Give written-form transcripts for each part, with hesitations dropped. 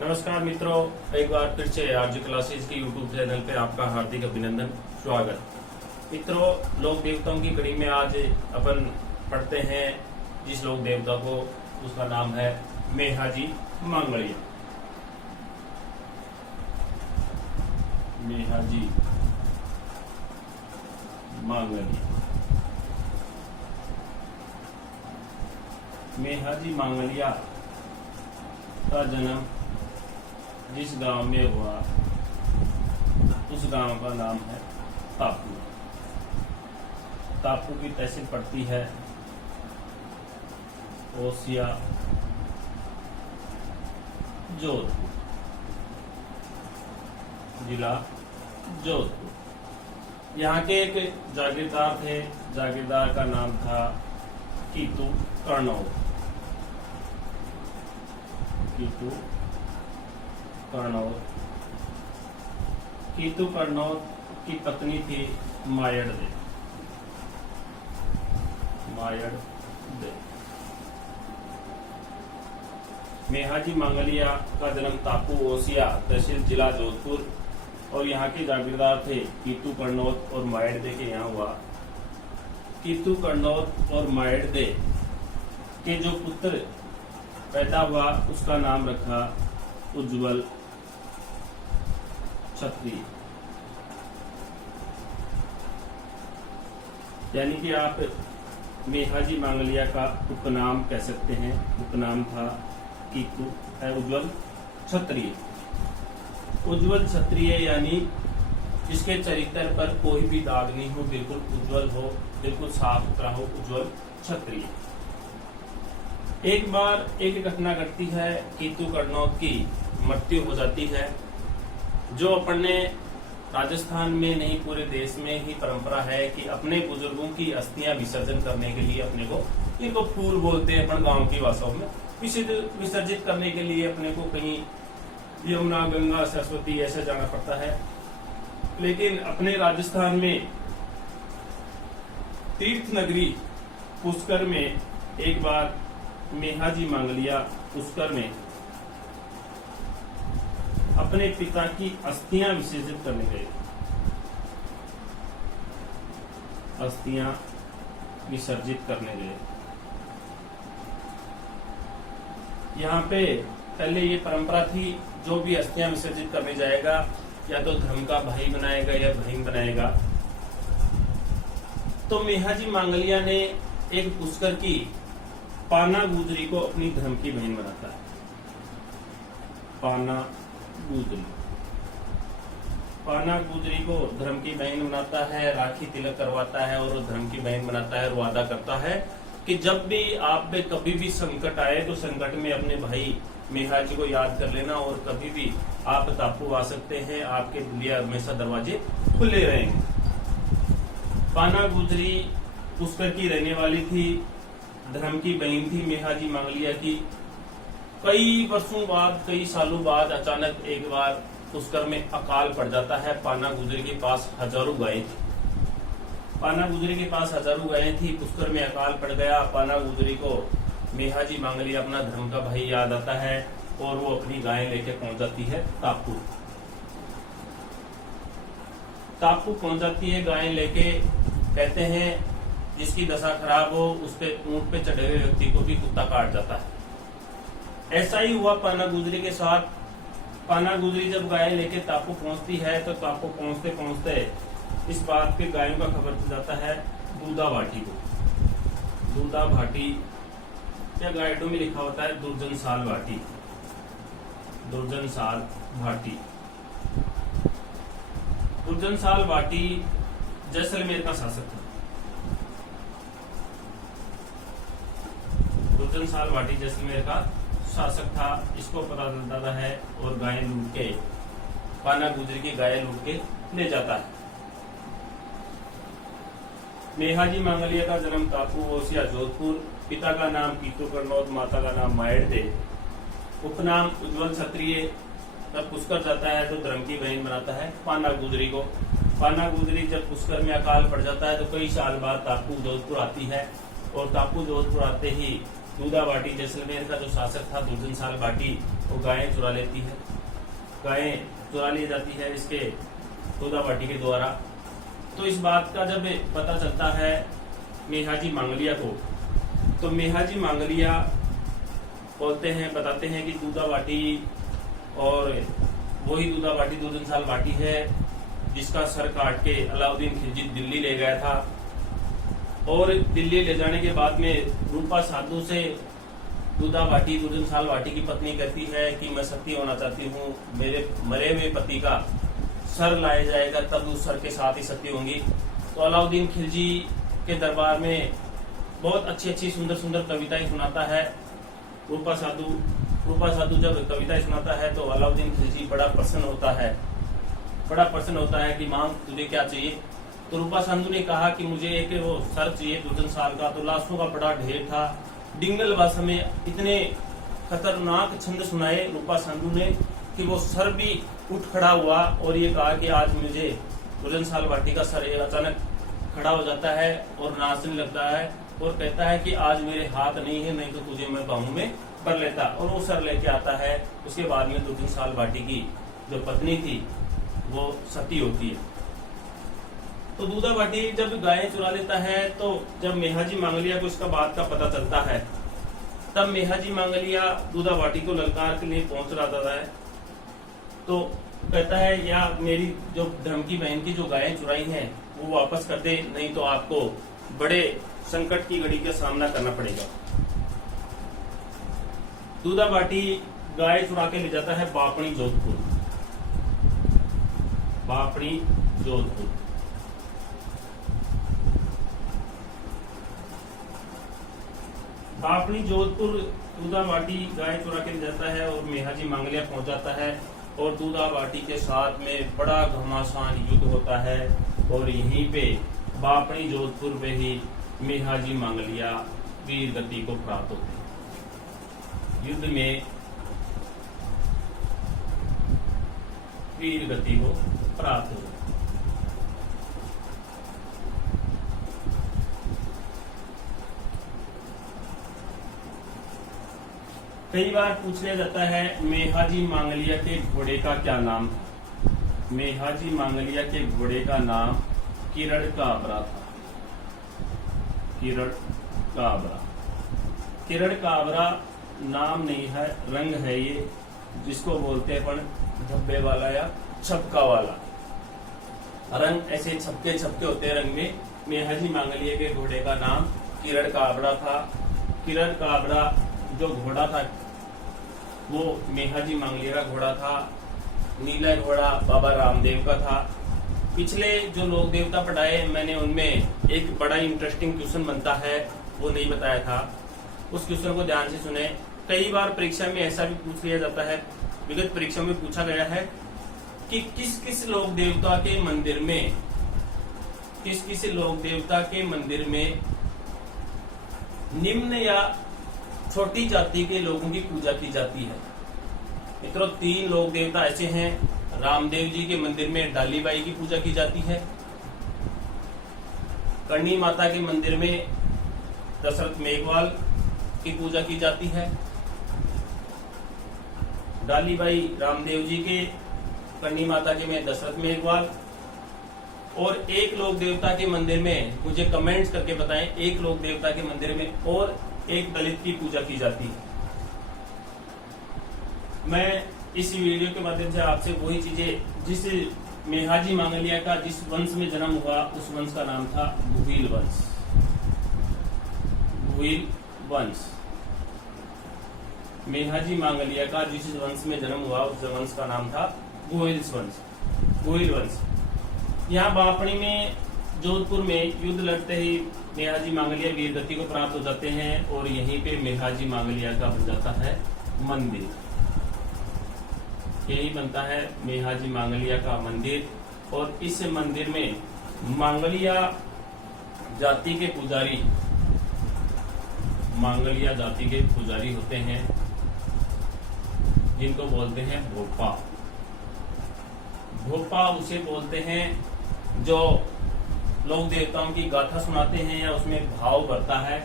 नमस्कार मित्रों, एक बार फिर से आरजी क्लासेस के यूट्यूब चैनल पे आपका हार्दिक अभिनंदन, स्वागत। मित्रों, लोक देवताओं की कड़ी में आज अपन पढ़ते हैं जिस लोक देवता को, उसका नाम है मेहाजी मांगलिया। मेहाजी मांगलिया। मेहाजी मांगलिया का जन्म जिस गांव में हुआ उस गांव का नाम है तापू। तापू की तहसील पड़ती है ओसिया, जोधपुर, जिला जोधपुर। यहाँ के एक जागीरदार थे, जागीरदार का नाम था कीतू कर्णौत। कीतू कर्णौत। कीतू कर्णौत की पत्नी थी मायड़ दे। मायड़ दे। मेहाजी मांगलिया का जन्म तापू ओसिया, तहसील जिला जोधपुर, और यहाँ के जागीरदार थे कीतू कर्णौत और मायड़ दे के यहाँ हुआ। कीतू कर्णौत और मायड़ दे के जो पुत्र पैदा हुआ उसका नाम रखा उज्ज्वल क्षत्रिय। यानी कि आप मेहाजी मांगलिया का उपनाम कह सकते हैं। उपनाम था कीतू उज्ज्वल क्षत्रिय। उज्ज्वल क्षत्रिय यानी जिसके चरित्र पर कोई भी दाग नहीं हो, बिल्कुल उज्ज्वल हो, बिल्कुल साफ सुथरा हो, उज्ज्वल क्षत्रिय। एक बार एक घटना घटती है, कीतू कर्णौत की मृत्यु हो जाती है। जो अपने राजस्थान में नहीं पूरे देश में ही परंपरा है कि अपने बुजुर्गों की अस्थियां विसर्जन करने के लिए अपने को, इनको फूल बोलते हैं अपन गांव की भाषाओं में, विसर्जित करने के लिए अपने को कहीं यमुना, गंगा, सरस्वती ऐसे जाना पड़ता है। लेकिन अपने राजस्थान में तीर्थ नगरी पुष्कर में एक बार मेहाजी मांगलिया पुष्कर में अपने पिता की अस्थियां विसर्जित करने गए। अस्थियां विसर्जित करने गए। यहाँ पे पहले ये परंपरा थी, जो भी अस्थियां विसर्जित करने जाएगा या तो धर्म का भाई बनाएगा या बहन बनाएगा। तो मेहाजी मांगलिया ने एक पुष्कर की पाना गुजरी को अपनी धर्म की बहन बनाता है। पाना गुजरी को धर्म की बहन बनाता है, राखी तिलक करवाता है और धर्म की बहन बनाता है और वादा करता है कि जब भी आप पे कभी भी संकट आए तो संकट में अपने भाई मेहाजी को याद कर लेना, और कभी भी आप तापू आ सकते हैं, आपके लिए हमेशा दरवाजे खुले रहेंगे। पाना गुजरी पुष्कर की रहने वाली थी, धर्म की बहन थी मेहाजी मांगलिया की। कई वर्षों बाद, कई सालों बाद अचानक एक बार पुष्कर में अकाल पड़ जाता है। पाना गुजरी के पास हजारों गायें थी। पाना गुजरी के पास हजारों गायें थी, पुष्कर में अकाल पड़ गया। पाना गुजरी को मेहाजी मांगलिया अपना धर्म का भाई याद आता है और वो अपनी गायें लेके पहुंच जाती है तापू। तापू पहुंच जाती है गायें लेके। कहते हैं जिसकी दशा खराब हो उस पे, ऊंट पे चढ़े हुए व्यक्ति को भी कुत्ता काट जाता है। ऐसा ही हुआ पाना गुजरी के साथ। पाना गुजरी जब गाय लेके तापू पहुंचती है तो तापू पहुंचते पहुंचते इस बात पे गायों का खबर चल जाता है दूधा भाटी को। दूधा भाटी या गाइडों में लिखा होता है दुर्जन साल भाटी। दुर्जन साल भाटी। दुर्जन साल भाटी जैसलमेर का शासक था। दुर्जन साल भाटी जैसलमेर का शासक था। इसको पता चलता है और गायें लूट के, पाना गुजरी की गायें लूट के ले जाता है। मेहाजी मांगलिया का जन्म तापू ओसिया जोधपुर। पिता का नाम कीतू कर्णौत, माता का नाम मायड़ दे। उपनाम उज्ज्वल क्षत्रिय। जब पुष्कर जाता है तो धर्म की बहन बनाता है पाना गुजरी को। पाना गुजरी जब पुष्कर में अकाल पड़ जाता है तो कई साल बाद तापू जोधपुर आती है, और तापू जोधपुर आते ही दूधा भाटी जैसलमेर का जो शासक था दुर्जन साल भाटी, वो गायें चुरा लेती है, गायें चुरा ली जाती है इसके दूधाबाटी के द्वारा। तो इस बात का जब पता चलता है मेहाजी मांगलिया को, तो मेहाजी मांगलिया बोलते हैं, बताते हैं कि दूधाबाटी और वही दूधाबाटी 2-3 साल बाटी है जिसका सर काट के अलाउद्दीन खिलजी दिल्ली ले गया था। और दिल्ली ले जाने के बाद में रूपा साधु से दूधाबाटी 2-3 साल बाटी की पत्नी कहती है कि मैं सती होना चाहती हूँ, मेरे मरे हुए पति का सर लाया जाएगा तब उस सर के साथ ही सती होंगी। तो अलाउद्दीन खिलजी के दरबार में बहुत अच्छी अच्छी सुंदर सुंदर कविताएं सुनाता है रूपा साधु जब कविताएं सुनाता है तो अलाउद्दीन खिलजी बड़ा प्रसन्न होता है कि मांग तुझे क्या चाहिए। तो रूपा साधु ने कहा कि मुझे एक वो सर चाहिए 2-3 साल का। तो लाशों का बड़ा ढेर था। डिंगल भाषा में इतने खतरनाक छंद सुनाए रूपा साधु ने कि वो सर भी उठ खड़ा हुआ और ये कहा कि आज मुझे 2-3 साल बाटी का सर अचानक खड़ा हो जाता है और नाचने लगता है और कहता है कि आज मेरे हाथ नहीं है, नहीं तो तुझे मैं बाहों में कर लेता। और वो सर लेके आता है। उसके बाद में 2-3 साल बाटी की जो पत्नी थी वो सती होती है। तो दूधाबाटी जब गायें चुरा लेता है तो जब मेहाजी मांगलिया को इसका बात का पता चलता है तब मेहाजी मांगलिया दूधाबाटी को ललकार के लिए पहुंच रहा है। तो कहता है या मेरी जो धर्म की बहन की जो गायें चुराई हैं वो वापस कर दे, नहीं तो आपको बड़े संकट की घड़ी का सामना करना पड़ेगा। दूधाबाटी गाय चुरा के ले जाता है बापणी जोधपुर। बापणी जोधपुर दूधाबाटी गाय चुरा के ले जाता है और मेहाजी मांगलिया पहुंच जाता है और दूधाबाटी के साथ में बड़ा घमासान युद्ध होता है और यहीं पे बापणी जोधपुर में ही मेहाजी मांगलिया वीर गति को प्राप्त होते हैं। युद्ध में वीर गति को प्राप्त होते हैं। कई बार पूछ लिया जाता है मेहाजी मांगलिया के घोड़े का क्या नाम था। मेहाजी मांगलिया के घोड़े का नाम किरण काबरा था। किरण काबरा नाम नहीं है, रंग है ये, जिसको बोलते हैं अपन धब्बे वाला या छपका वाला रंग। ऐसे छपके छपके होते हैं रंग में। मेहाजी मांगलिया के घोड़े का नाम किरण काबरा था। किरण काबरा जो घोड़ा था वो मेहाजी मांगलिया का घोड़ा था। नीला घोड़ा बाबा रामदेव का था। पिछले जो लोक देवता पढ़ाए मैंने उनमें एक बड़ा इंटरेस्टिंग क्वेश्चन बनता है, वो नहीं बताया था। उस क्वेश्चन को ध्यान से सुने। कई बार परीक्षा में ऐसा भी पूछ लिया जाता है, विगत परीक्षा में पूछा गया है कि किस किस लोक देवता के मंदिर में निम्न या छोटी जाति के लोगों की पूजा की जाती है। मित्रों 3 लोक देवता ऐसे हैं। रामदेव जी के मंदिर में डालीबाई की पूजा की जाती है। करणी माता के मंदिर में दशरथ मेघवाल की पूजा की जाती है। डालीबाई रामदेव जी के, करणी माता के में दशरथ मेघवाल। और एक लोक देवता के मंदिर में, मुझे कमेंट्स करके बताएं, एक लोक देवता के मंदिर में और एक दलित की पूजा की जाती है। मैं इस वीडियो के माध्यम से आपसे वही चीजें, जिस मेहाजी मांगलिया का जिस वंश में जन्म हुआ उस वंश का नाम था भुईल वंश। भुईल वंश। मेहाजी मांगलिया का जिस वंश में जन्म हुआ उस वंश का नाम था भुईल वंश। यहाँ बापणी में जोधपुर में युद्ध लड़ते ही मेहाजी मांगलिया वीर गति को प्राप्त हो जाते हैं और यहीं पे मेहाजी मांगलिया का बन जाता है मंदिर। यही बनता है मेहाजी मांगलिया का मंदिर। और इस मंदिर में मांगलिया जाति के पुजारी होते हैं जिनको बोलते हैं भोपा उसे बोलते हैं जो लोक देवताओं की गाथा सुनाते हैं या उसमें भाव भरता है।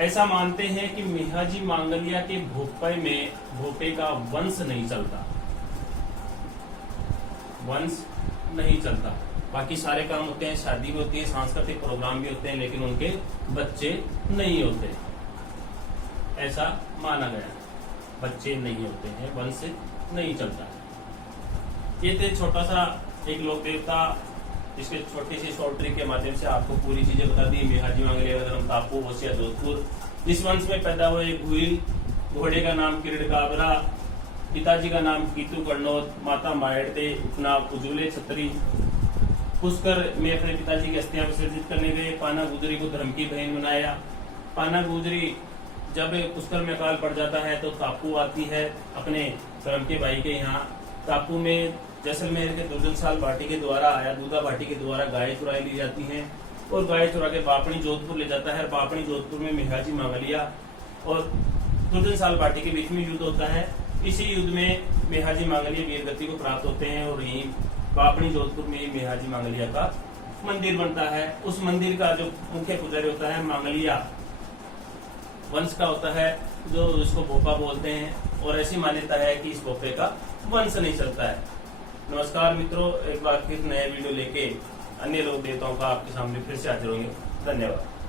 ऐसा मानते हैं कि मेहाजी मांगलिया के भोपे में भोपे का वंश नहीं चलता, वंश नहीं चलता। बाकी सारे काम होते हैं, शादी भी होती है, सांस्कृतिक प्रोग्राम भी होते हैं, लेकिन उनके बच्चे नहीं होते, ऐसा माना गया। बच्चे नहीं होते हैं, वंश नहीं चलता। ये थे छोटा सा एक लोक देवता, इसके छोटी सी शॉर्ट ट्रिक के माध्यम से आपको पूरी चीजें बता दी। मेहाजी मांगलिया का जन्म तापू, होशिया, जोधपुर। इस वंश में पैदा हुए भूइल, घोड़े का नाम किरण काबरा, पिताजी का नाम कीतू कर्णोद, माता मायड़ते, उपनाम उजुले छत्री। पुष्कर में अपने पिताजी की अस्थियां विसर्जित करने गए। पाना गुजरी को धर्म की बहन बनाया। पाना गुजरी जब पुष्कर में अकाल पड़ जाता है तो तापू आती है अपने धर्म के भाई के यहाँ। तापू में जैसलमेर के दुर्जन साल भाटी के द्वारा आया दूधा भाटी के द्वारा गाय चुराई ली जाती है और गाय चुरा के बापणी जोधपुर ले जाता है। बापणी जोधपुर में मेहाजी मांगलिया और दुर्जन साल भाटी के बीच में युद्ध होता है। इसी युद्ध में मेहाजी मांगलिया वीरगति को प्राप्त होते हैं और यही बापणी जोधपुर में मेहाजी मांगलिया का मंदिर बनता है। उस मंदिर का जो मुख्य पुजारी होता है मांगलिया वंश का होता है, जो इसको भोपा बोलते हैं, और ऐसी मान्यता है कि इस भोपे का वंश नहीं चलता है। नमस्कार मित्रों, एक बार फिर नया वीडियो लेके अन्य लोक देवताओं का आपके सामने फिर से हाजिर होंगे। धन्यवाद।